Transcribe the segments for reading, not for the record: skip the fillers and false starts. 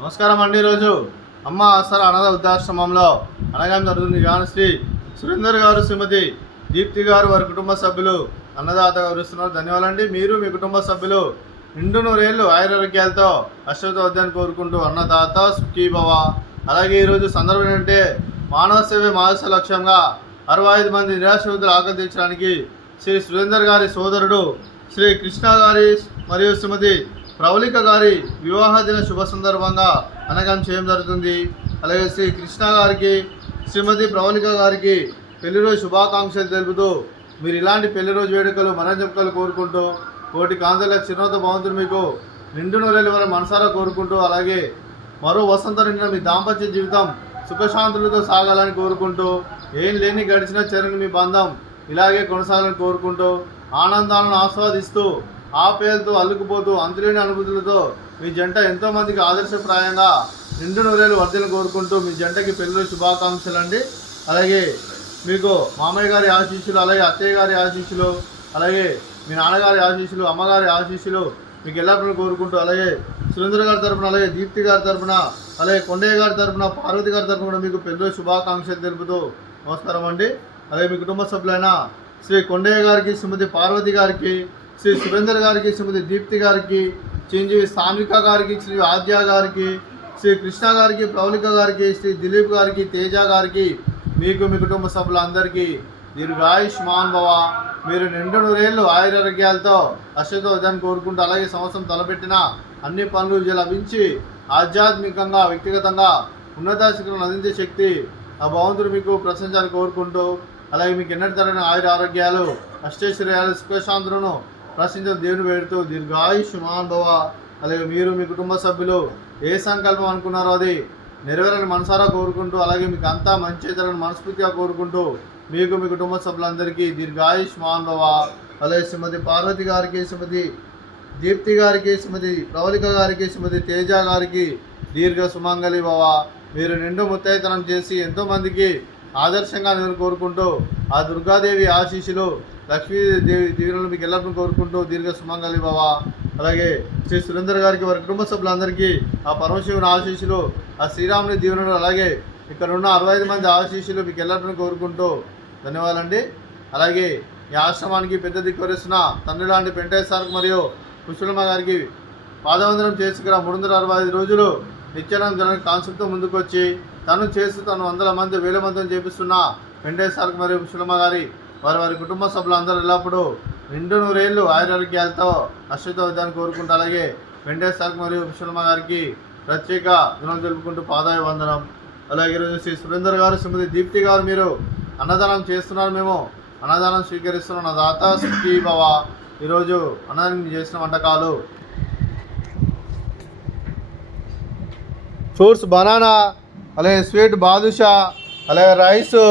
నమస్కారం అండి. ఈరోజు అమ్మ ఆసరా అనాథ వృద్ధాశ్రమంలో అనగానే జరుగుతుంది. శ్రీ సురేందర్ గారు, శ్రీమతి దీప్తి గారు, వారి కుటుంబ సభ్యులు అన్నదాత గౌరవిస్తున్నారు. ధన్యవాదాలండి. మీరు మీ కుటుంబ సభ్యులు నిండు నూరేళ్ళు ఆయురారోగ్యాలతో అశ్వతవద్దని కోరుకుంటూ అన్నదాత సుఖీభవ. అలాగే ఈరోజు సందర్భం ఏంటంటే మానవ సేవే మానస లక్ష్యంగా 65 మంది నిరాశ్రితులు ఆకర్షించడానికి శ్రీ సురేందర్ గారి సోదరుడు శ్రీ కృష్ణ గారి మరియు శ్రీమతి ప్రవళిక గారి వివాహ దిన శుభ సందర్భంగా అనగానం చేయడం జరుగుతుంది. అలాగే శ్రీ కృష్ణ గారికి, శ్రీమతి ప్రవళిక గారికి పెళ్లి రోజు శుభాకాంక్షలు తెలుపుతూ మీరు ఇలాంటి పెళ్లి రోజు వేడుకలు మనజంకలు కోరుకుంటూ కోటి కాంతుల చిరునవ్వుతో భగవంతుడు మీకు నిండు నూరేళ్ళ వల్ల మనసారా కోరుకుంటూ, అలాగే మరో వసంతం నిండిన మీ దాంపత్య జీవితం సుఖశాంతులతో సాగాలని కోరుకుంటూ, ఏం లేని గడిచిన చెరుని మీ బంధం ఇలాగే కొనసాగాలని కోరుకుంటూ, ఆనందాలను ఆస్వాదిస్తూ ఆప్యాయతతో అల్లుకుపోతూ అంతులేని అనుభూతులతో మీ జంట ఎంతోమందికి ఆదర్శప్రాయంగా నిండు నూరేళ్ళు వర్ధలను కోరుకుంటూ మీ జంటకి పెళ్లి శుభాకాంక్షలు అండి. అలాగే మీకు మామయ్య గారి ఆశీస్సులు, అలాగే అత్తయ్య గారి ఆశీస్సులు, అలాగే మీ నాన్నగారి ఆశీస్సులు, అమ్మగారి ఆశీస్సులు మీకు ఎల్లప్పుడూ కోరుకుంటూ, అలాగే సురేంద్ర గారి తరఫున, అలాగే దీప్తి గారి తరఫున, అలాగే కొండయ్య గారి తరఫున, పార్వతి గారి తరఫున కూడా మీకు పెళ్లి శుభాకాంక్షలు తెలుపుతూ నమస్కారం అండి. అలాగే మీ కుటుంబ సభ్యులైన శ్రీ కొండయ్య గారికి, శ్రీమతి పార్వతి గారికి, శ్రీ సురేందర్ గారికి, శ్రీమతి దీప్తి గారికి, చిరంజీవి సాన్విక గారికి, శ్రీ ఆద్య గారికి, శ్రీ కృష్ణ గారికి, ప్రవళిక గారికి, శ్రీ దిలీప్ గారికి, తేజ గారికి, మీకు మీ కుటుంబ సభ్యులందరికీ దీర్ఘాయుష్మాన్ భవ. మీరు నిండు నూరేళ్ళు ఆయురారోగ్యాలతో అశ్వతవద్దని కోరుకుంటూ, అలాగే సంవత్సరం తలపెట్టిన అన్ని పనులు లభించి ఆధ్యాత్మికంగా వ్యక్తిగతంగా ఉన్నత శిఖరం అందించే శక్తి ఆ భగవంతుడు మీకు ప్రశంసాన్ని కోరుకుంటూ, అలాగే మీకు ఎన్నటి తరగని ఆయుర ఆరోగ్యాలు, అష్టైశ్వర్యాలు, సుఖశాంతులను ప్రశ్నించిన దేవుని వేడుతూ దీర్ఘాయుష్మాన్ భవ. అలాగే మీరు మీ కుటుంబ సభ్యులు ఏ సంకల్పం అనుకున్నారో అది నెరవేరని మనసారా కోరుకుంటూ, అలాగే మీకు అంతా మంచి చేయాలని మనస్ఫూర్తిగా కోరుకుంటూ, మీకు మీ కుటుంబ సభ్యులందరికీ దీర్ఘాయుష్మాన్ భవ. అలాగే శ్రీమతి పార్వతి గారికి, శ్రీమతి దీప్తి గారికి, శ్రీమతి ప్రవళిక గారికి, శ్రీమతి తేజ గారికి దీర్ఘ సుమంగళి భవ. మీరు నిండు ముత్తైతనం చేసి ఎంతోమందికి ఆదర్శంగా నేను కోరుకుంటూ, ఆ దుర్గాదేవి ఆశీస్సులు, లక్ష్మీదేవి దీవెనలు మీకు ఎల్లప్పుడూ కోరుకుంటూ దీర్ఘ సుమంగళి భవ. అలాగే శ్రీ సురేందర్ గారికి, వారి కుటుంబ సభ్యులందరికీ ఆ పరమశివుని ఆశీస్సులు, ఆ శ్రీరాముని దీవెనలు, అలాగే ఇక్కడ ఉన్న 65 మంది ఆశీస్సులు మీకు ఎల్లప్పుడూ కోరుకుంటూ ధన్యవాదాలండి. అలాగే ఈ ఆశ్రమానికి పెద్ద దిక్కువరిస్తున్న తండ్రి లాంటి పెంటయ్య సార్కి మరియు పుష్పలమ్మ గారికి పాదవందనం చేసుకున్న 365 రోజులు నిత్యానంద జనానికి కాన్సెప్ట్తో ముందుకు వచ్చి తను చేస్తూ తను 100 మంది 1000 మందిని చేపిస్తున్న పెంటయ్య సార్కి మరియు పుష్పలమ్మ గారి వారి కుటుంబ సభ్యులందరూ ఎల్లప్పుడూ నిండు నూరేళ్ళు ఆయురారోగ్యాలతో అశ్వతవద్దని కోరుకుంటూ, అలాగే వెంకటేశ్వర సార్కి మరియు పుష్పలమ్మ గారికి ప్రత్యేక దినం తెలుపుకుంటూ పాదాయ వందనం. అలాగే ఈరోజు శ్రీ సురేందర్ గారు, శ్రీమతి దీప్తి గారు మీరు అన్నదానం చేస్తున్నారు, మేము అన్నదానం స్వీకరిస్తున్నాం. నా దాత సుఖీ భవ. ఈరోజు అన్నదానం చేసిన వంటకాలు ఫ్రూట్స్ బనానా, అలాగే స్వీట్ బాదుషా, అలాగే రైస్,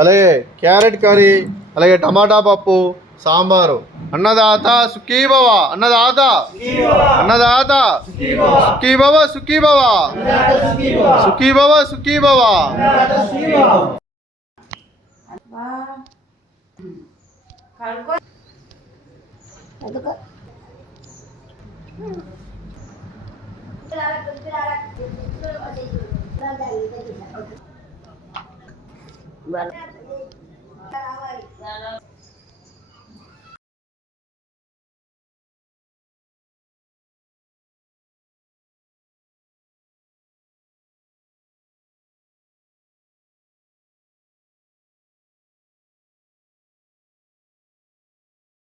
అలాగే క్యారెట్ కర్రీ, అలాగే టమాటా పప్పు, సాంబారు. అన్నదాత సుఖీభవ, అన్నదాత అన్నదాత సుఖీభవ, సుఖీభవ, సుఖీభవ, సుఖీభవ. Bueno.